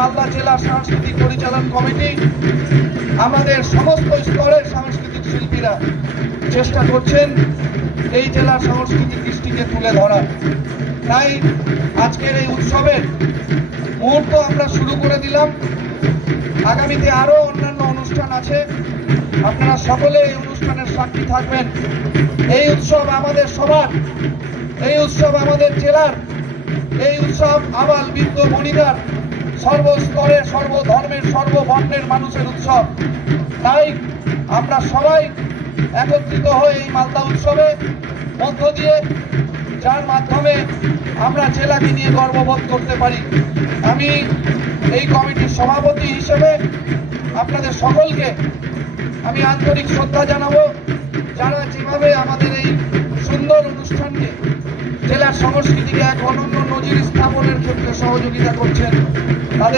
মালদা জেলা সাংস্কৃতিক পরিচালন কমিটি, আমাদের সমস্ত স্তরের সাংস্কৃতিক শিল্পীরা চেষ্টা করছেন এই জেলার সাংস্কৃতিক দৃষ্টিকে তুলে ধরার। তাই আজকের এই উৎসবের মুহূর্ত আমরা শুরু করে দিলাম। আগামীতে আরো অন্যান্য অনুষ্ঠান আছে, আপনারা সকলে এই অনুষ্ঠানের সাক্ষী থাকবেন। এই উৎসব আমাদের সবার, এই উৎসব আমাদের জেলার, এই উৎসব আবাল বৃদ্ধ বনিতার, সর্বস্তরের, সর্বধর্মের, সর্ববর্ণের মানুষের উৎসব। তাই আমরা সবাই একত্রিত হয়ে এই মালদা উৎসবে মধ্য দিয়ে, যার মাধ্যমে আমরা জেলাকে নিয়ে গর্ববোধ করতে পারি। আমি এই কমিটির সভাপতি হিসেবে আপনাদের সকলকে আমি আন্তরিক শ্রদ্ধা জানাবো, যারা যেভাবে আমাদের এই সুন্দর অনুষ্ঠানকে, জেলার সংস্কৃতিকে এক অনন্য নজির স্থাপনের ক্ষেত্রে সহযোগিতা করছেন। তাদের